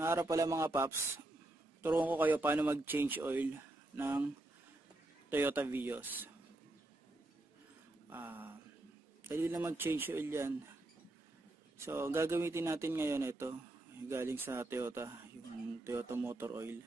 Ngayong araw pala mga paps, turuan ko kayo paano mag-change oil ng Toyota Vios. Dali na mag-change oil yan. So gagamitin natin ngayon ito, galing sa Toyota, yung Toyota Motor Oil.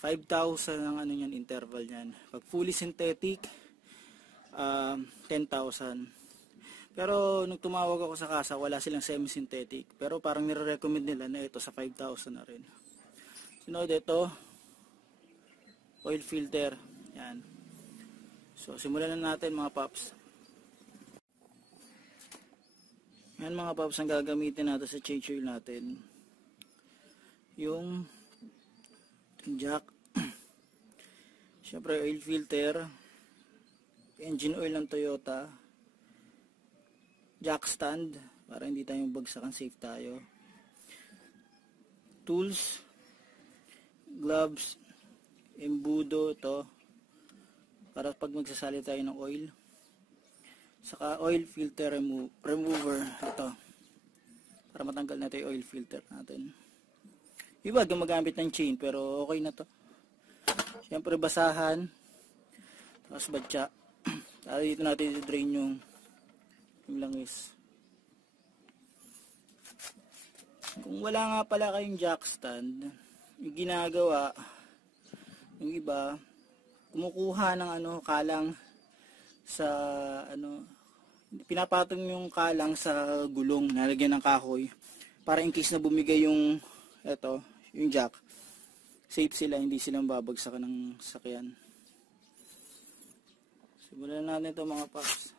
5,000 ang ano yan, interval yan. Pag fully synthetic, 10,000. Pero nung tumawag ako sa kasa, wala silang semi-synthetic. Pero parang nire-recommend nila na ito sa 5,000 na rin. Sunod ito, oil filter. Yan. So simulan na natin mga paps. Yan mga paps, ang gagamitin natin sa change oil natin. Yung jack. Siyempre oil filter. Engine oil ng Toyota. Jack stand para hindi tayo bagsakan, safe tayo. Tools, gloves, embudo ito para pag magsasali tayo ng oil. Saka oil filter remover ito para matanggal natin yung oil filter natin. Iba gumagamit ng chain pero okay na to. Siyempre basahan, tapos batya. Para dito natin i-drain yung langis. Kung wala nga pala kayong jack stand, yung ginagawa yung iba, kumukuha ng kalang sa pinapatong yung kalang sa gulong, nalagyan ng kahoy para in case na bumigay yung yung jack, safe sila, hindi silang babagsakan ng sakyan. Simulan natin ito mga paps.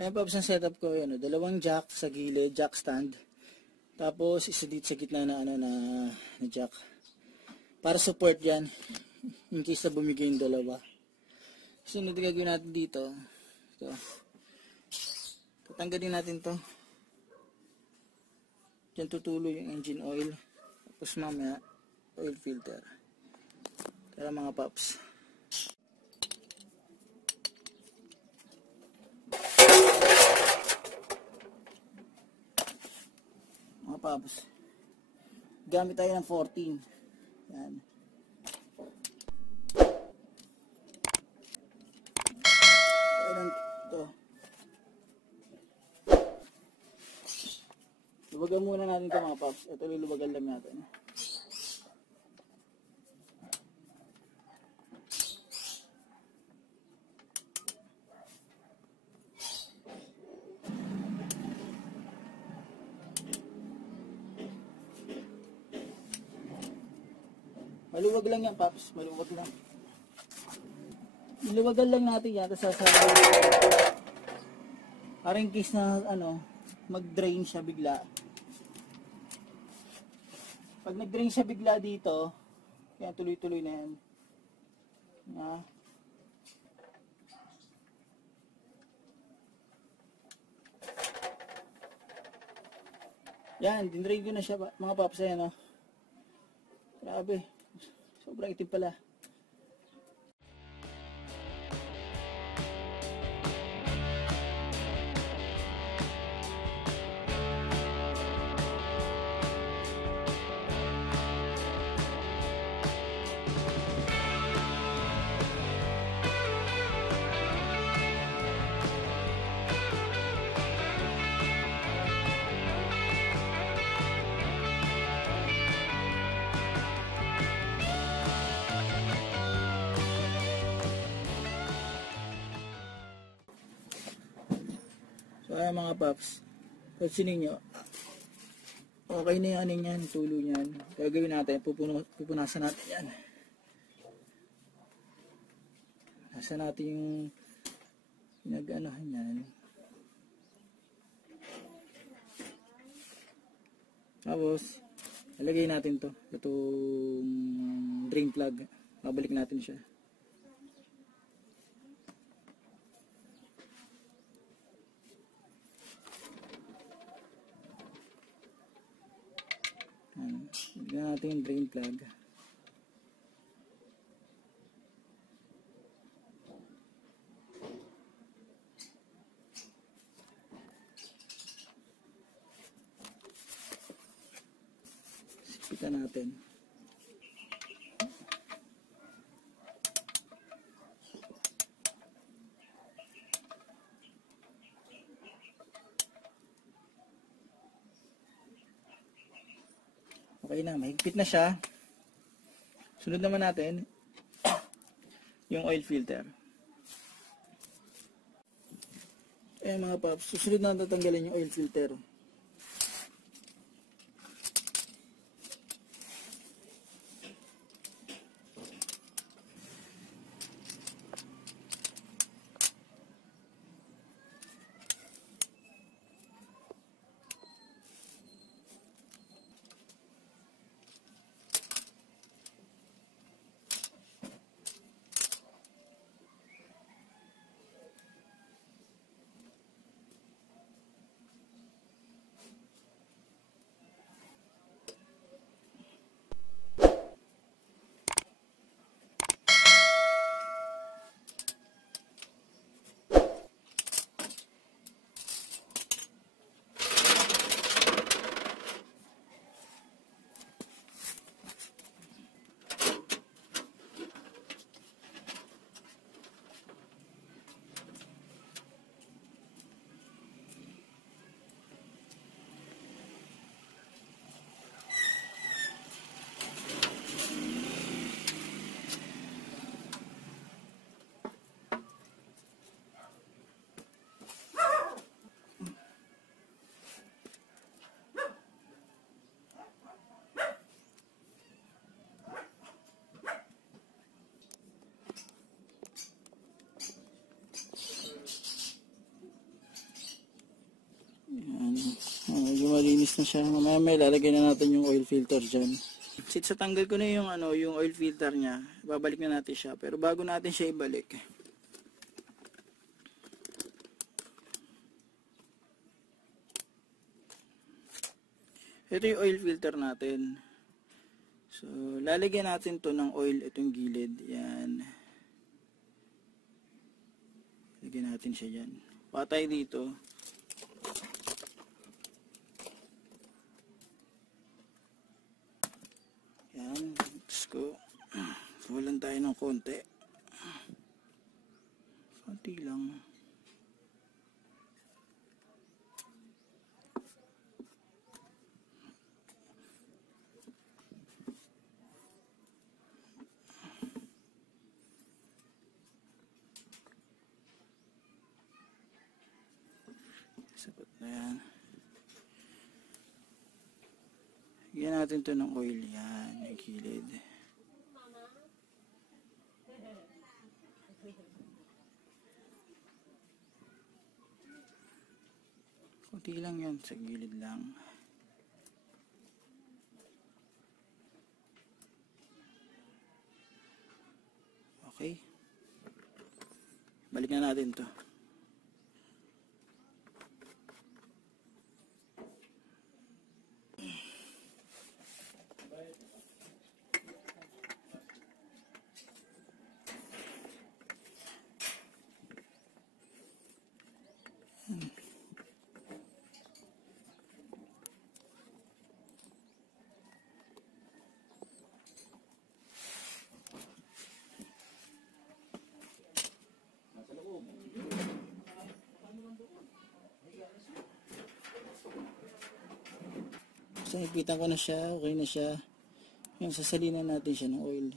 Ayan pa ang setup ko, yan, dalawang jack sa gilid, jack stand. Tapos isa dito sa gitna na na jack. Para support yan in case na bumigay yung dalawa. Sunod na gagawin natin dito. Ito. Tatanggalin natin to. Diyan tutuloy yung engine oil. Tapos mamaya oil filter. Tara mga paps. Paps, gamit tayo ng 14. Yan. Ayan ito. Lubagan muna natin ito mga paps. Ito lulubagan lang natin. Maluwag lang yan, paps. Maluwag lang. Iluwagan lang natin yan. Tapos sasabi. Parang in case na mag-drain siya bigla. Pag nag-drain siya bigla dito, kaya tuloy-tuloy na yan. Yan, dinrain ko na siya mga paps. Ayan, grabe. Sobrang itim pala. Kaya mga paps, pansinin nyo, okay na yung aning yan, tulo niyan. Gagawin natin, pupunasan natin yan. Nasa natin yung pinag-anohan yan. Tapos, lalagay natin to. Itong drain plug. Babalik natin siya. Bigyan natin yung drain plug. Sipitan natin. Okay na, mahigpit na siya. Sunod naman natin yung oil filter. Mga paps, susunod na tatanggalin yung oil filter. Medyo malinis na siya. Mamaya may lalagay na natin yung oil filter dyan. Since tanggal ko na yung, yung oil filter niya, babalik na natin siya. Pero bago natin siya ibalik, ito yung oil filter natin. So, lalagyan natin to ng oil, itong gilid. Yan. Lagyan natin siya dyan. Patay dito. Yan. Let's go. Walan tayo ng konti. Konti lang. Sapat na yan. Lagyan natin to ng oil. Yan, yung kilid. Kunti lang yan, sa gilid lang. Okay. Balik na natin to. So, ipitan ko na siya, okay na siya. Yung sasalinan natin siya ng oil.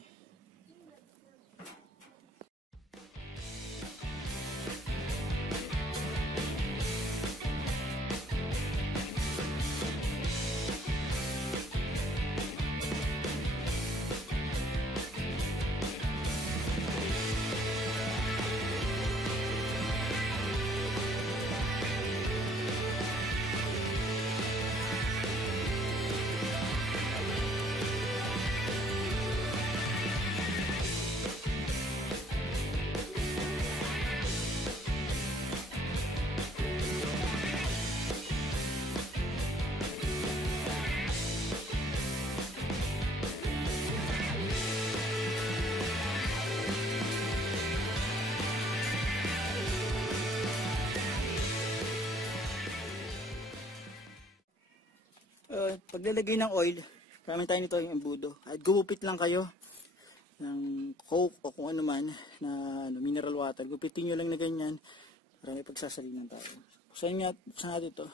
paglalagay ng oil, gamit tayo nito yung embudo. At gugupit lang kayo ng coke o kung ano man na mineral water. Gupitin nyo lang na ganyan para may pagsasalinan tayo. Buksan natin ito.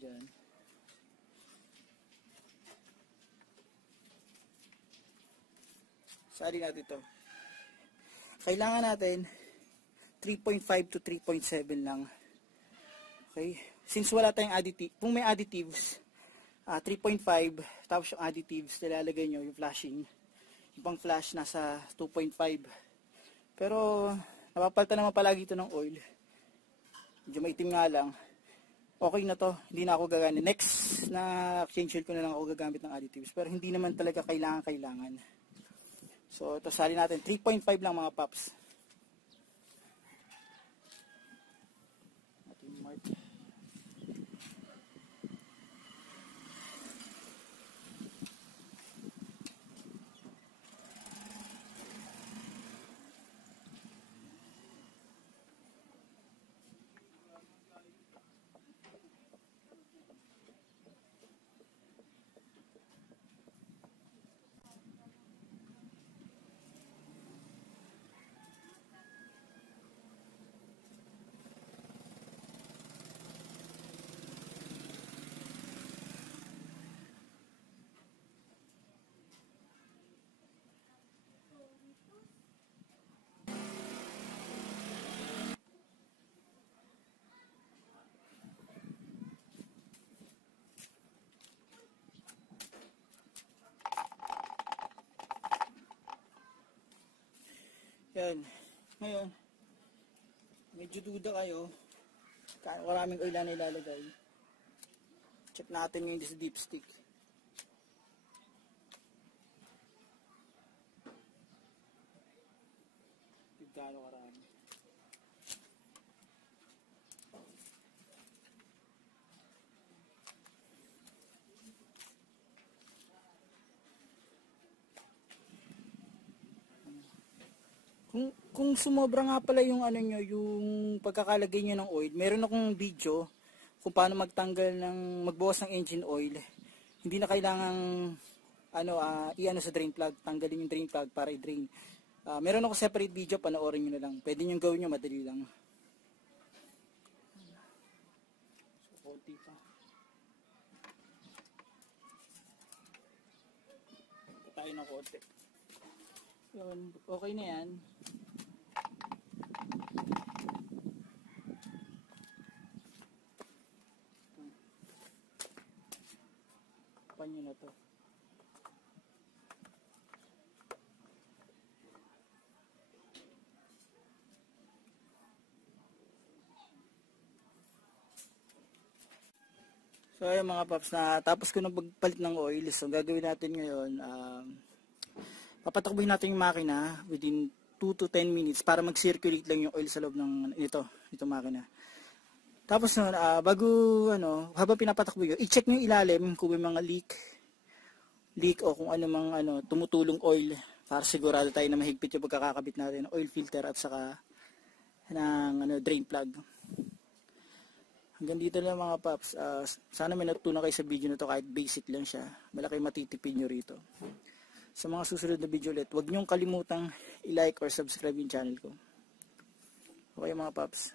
Diyan. Sali natin ito. Kailangan natin 3.5 to 3.7 lang. Okay? Since wala tayong additive, kung may additives, 3.5, tapos yung additives, nilalagay nyo yung flashing. Yung pang flash nasa 2.5. Pero, napapalitan naman palagi ito ng oil. Medyo maitim nga lang. Okay na to, hindi na ako gagamit. Next na exchange oil ko na lang ako gagamit ng additives. Pero hindi naman talaga kailangan. So, ito sali natin. 3.5 lang mga paps. Ating mark. Yan. Ngayon, medyo duda kayo. Maraming oil na ilalagay. Check natin ngayon sa dipstick. Gano'ng karami. Kung sumobra nga pala yung ano nyo, yung pagkakalagay nyo ng oil, meron akong video kung paano magbawas ng engine oil. Hindi na kailangang i-ano sa drain plug, tanggalin yung drain plug para i-drain. Meron ako separate video, panoorin nyo na lang. Pwede nyo gawin nyo, madali lang. So, konti pa. Tayo ng konti. Yun, okay na yan. Panyo na to. So ayun mga paps, na tapos ko na magpalit ng oil. So gagawin natin ngayon, papatakbuhin natin yung makina within 2 to 10 minutes para mag-circulate lang yung oil sa loob ng itong makina. Tapos nun, habang pinapatakbo yun, i-check nyo ilalim kung may mga leak o kung ano mang tumutulong oil para sigurado tayo na mahigpit yung pagkakakabit natin ng oil filter at saka ng drain plug. Hanggang dito lang mga paps. Sana may natutunan kayo sa video na to, kahit basic lang siya. Malaki matitipid nyo rito. Sa mga susunod na video ulit, huwag nyong kalimutang i-like or subscribe yung channel ko. Okay mga paps.